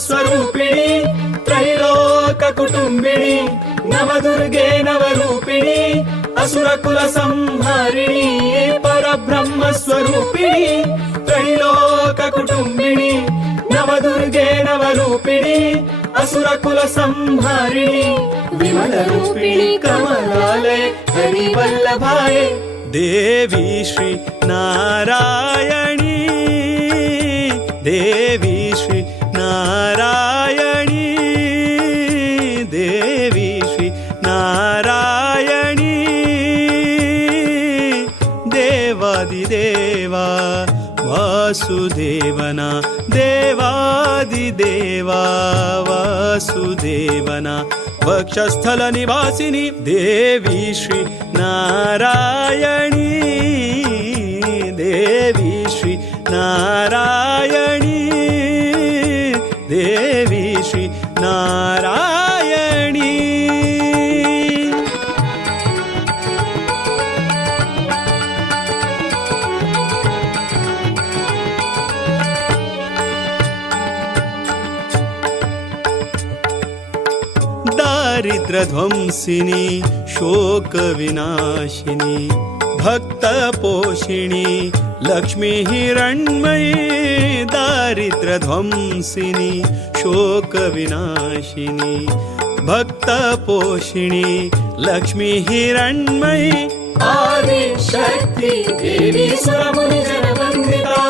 स्वरूपिणी त्रैलोक कुटुंबिनी नवदुर्गे नवरूपिणी असुरकुल संहारिणी परब्रह्म स्वरूपिणी त्रैलोक कुटुंबिनी नवदुर्गे नवरूपिणी असुरकुल संहारिणी विमल रूपिणी कमलालय हरिवल्लभाय देवी श्री नारायणी देवी श्री नारायणी देवी श्री नारायणी देवादिदेवा वासुदेवना देवादिदेवा वासुदेवना वक्षस्थल निवासिनी देवी श्री नारायणी देवी श्री नारायणी देवी श्री नारायणी दारिद्र्यध्वंसिनी शोकविनाशिनी भक्तपोषिणी लक्ष्मी हिरण्मयी दारिद्र्यध्वंसिनी शोकविनाशिनी भक्तपोषिणी लक्ष्मी हिरण्मयी आदिशक्ति देवी सुरमुनिजनवन्दिता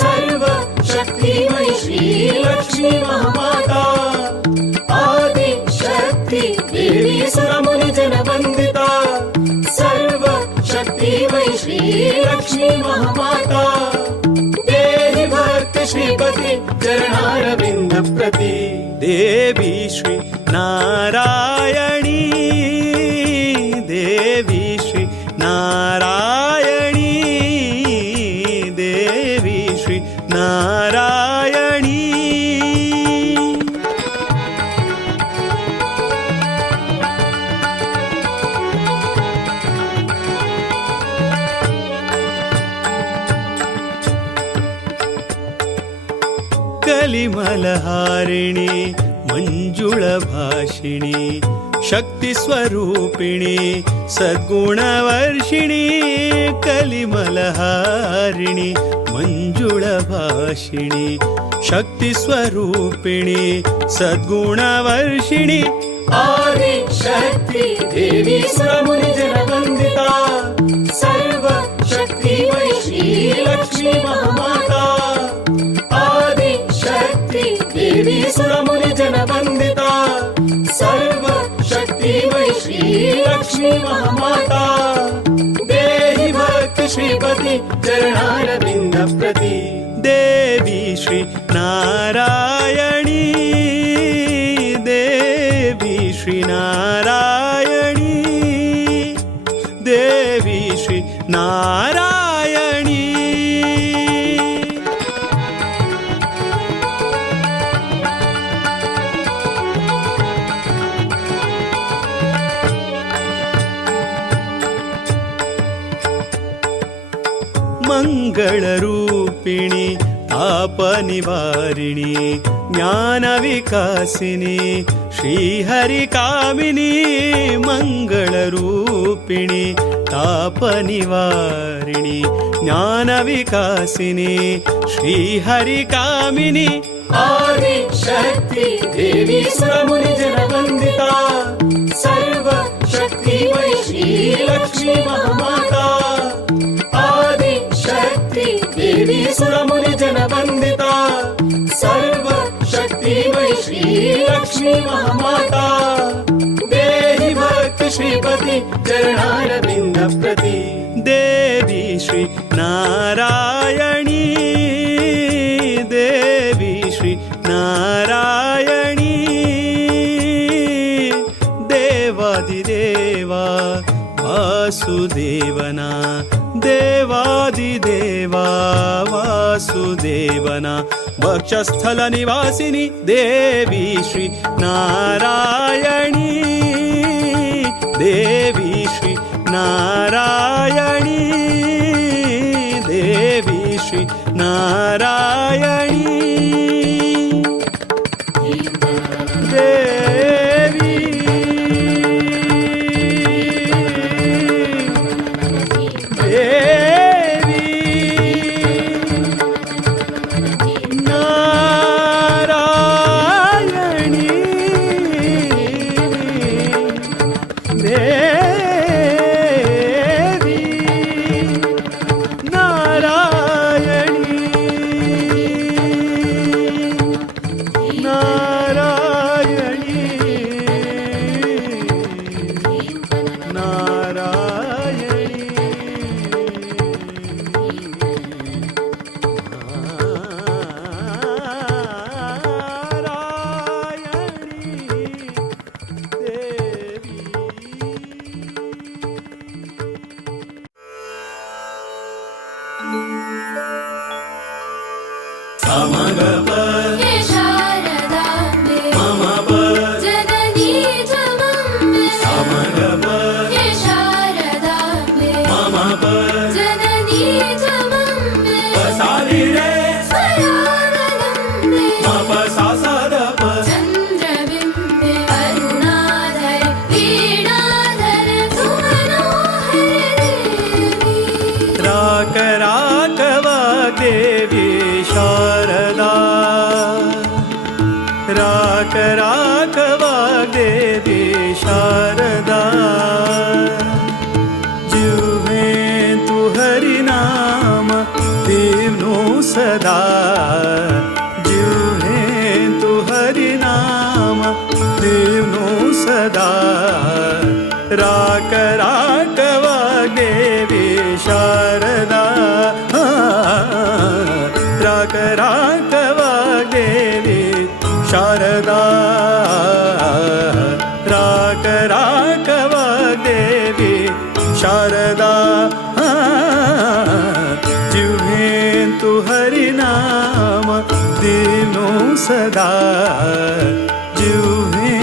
सर्वशक्तिमयी श्री लक्ष्मी महामाता देवी सुरमुनिजनवन्दिता सर्वशक्तिमयी श्री लक्ष्मी महामाता देहि भक्ति श्रीपति चरणारविन्द प्रति देवी श्री नारायणी देवी श्री नारायणी देवी श्री नारायणी कलिमलहारिणी मंजुळभाषिणी शक्तिस्वरूपिणी सद्गुणवर्षिणी कलिमलहारिणी मंजुळभाषिणी शक्तिस्वरूपिणी सद्गुणवर्षिणी आदिशक्ति देवी सुरमुनिजनवन्दिता सर्वशक्तिमयी श्री लक्ष्मी महामाता देवी सुरमुनिजनवन्दिता सर्वशक्तिमयी श्री लक्ष्मी महामाता देहि भक्ति श्रीपति चरणारविन्द प्रति देवी श्री नारायणी देवी श्री नारायणी देवी श्री नारायणी मंगलरूपिणी तापनिवारिणी ज्ञानविकासिनी श्रीहरिकामिनी मंगलरूपिणी तापनिवारिणी ज्ञानविकासिनी श्रीहरिकामिनी आदिशक्ति देवी सुरमुनिजनवन्दिता सर्वशक्तिमयी श्री लक्ष्मी महामाता देवी सुरमुनिजनवन्दिता सर्वशक्तिमयी श्री लक्ष्मी महामाता देहि भक्ति श्रीपति चरणारविन्द प्रति देवी श्री नारायणी देवी श्री नारायणी देवादिदेवा वासुदेवना देवादिदेवा वासुदेवना वक्षस्थल निवासिनी देवी श्री नारायणी देवी श्री नारायणी देवी श्री नारायणी समगप हे शारदाम्बे मम प जननी त्वमम्बे समगप हे शारदाम्बे मम प जननी त्वमम्बे सारी रे स्मरावलम्बे मप सा सा द प चन्द्रबिम्बे करुणाधर वीणाधर सुमनोहर देवी राक राक वाग्देवी शारदा राक राक वाग्देवी शारदा जिह्वे तु हरिनाम देवनो सदा जिह्वे तु हरिनाम देवनो सदा राक राक वाग्देवी शारदा राक राक वाग्देवी शारदा राक राक वाग्देवी शारदा जिह्वे तु हरिनाम देवनो सदा जिह्वे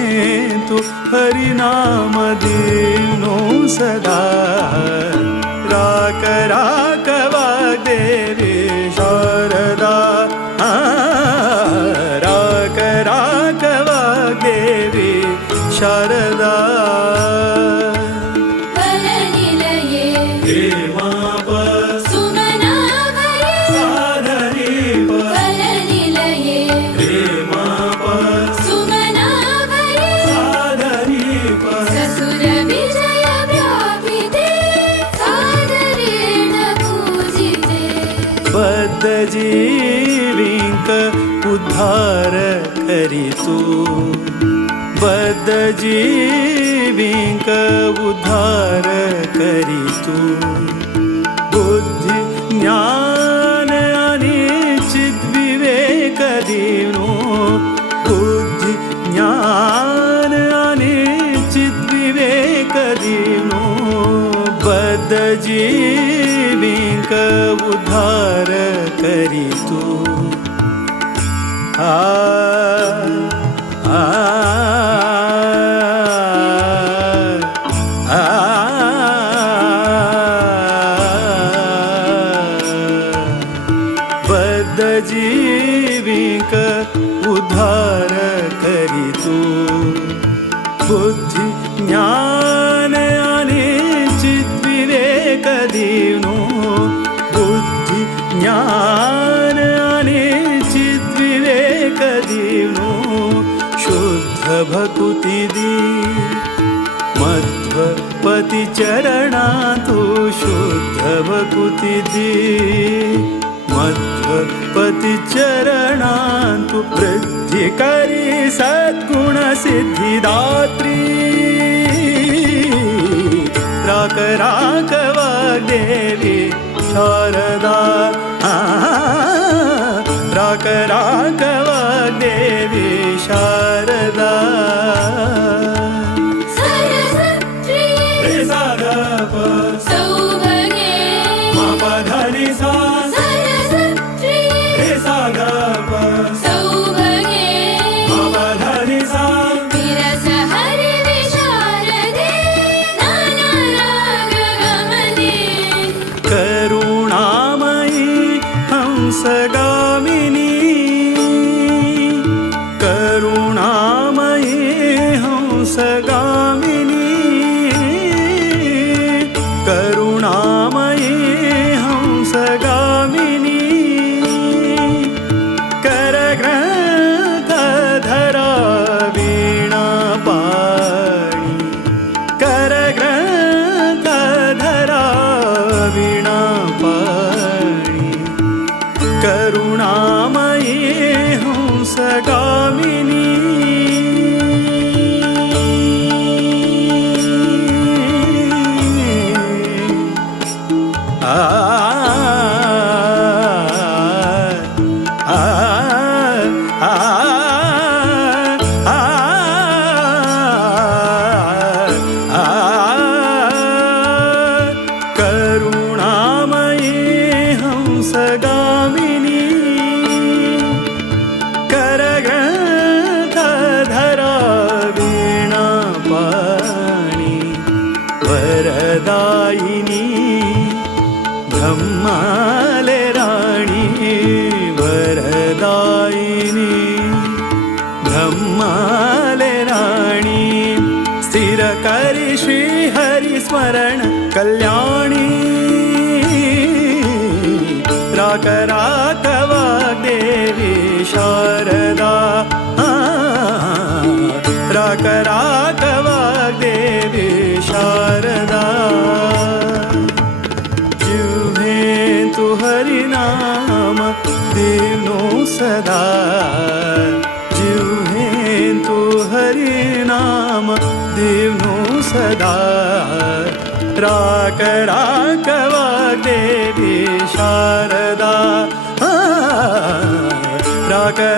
तु हरिनाम देवनो सदा राक राक वाग्देवी शारदा राक राक वाग्देवी शारदा वरनिलये हे माप सुमनाभये साधरी प वरनिलये हे माप सुमनाभये साधरी प ससुर विजय व्यापिते सादरेण पूजिते बद्ध जीविंक उद्धार करितु बद्ध जीविंक उद्धार करितु बुद्धि ज्ञान आणि चिद्विवेक देवनो बुद्धि ज्ञान आणि चिद्विवेक देवनो बद्ध जीविंक उद्धार करितु आ आ आ बद्ध जीविक उद्धार करितु बुद्धि ज्ञान आणि चिद्विवेक देवनो बुद्धि ज्ञान आणि चिद्विवेक देवनो शुद्ध भकुति दी मध्वपति चरणातु शुद्ध भकुति दी मध्वपति चरणातु वृद्धि करी सद्गुण सिद्धिदात्री राक राक वाग्देवी शारदा राक राक वाग्देवी शारदा सरस्वत्रिये सौभगे धनि सा सरस्वत्रिये सौभगे धनि सा विरस हरि विशारदे नाना राग गमने करुणामयी हंसगामिनी करुणामयी हंसगामिनी करुणामयी हंसगामिनी करग्रन्थधरा वीणापाणि करग्रन्थधरा वीणापाणि करुणामयी हंसगामिनी करुणामयी हंसगामिनी राक वाग्देवी शारदा राक वाग्देवी शारदा जिव्हे तू हरिनाम देवनो सदा जिव्हे तू हरिनाम देवनो सदा राक वाग्देवी शारदा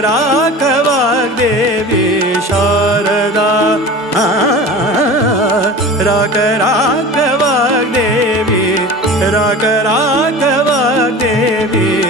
राक वाग्देवी शारदा राक वाग्देवी राक वाग्देवी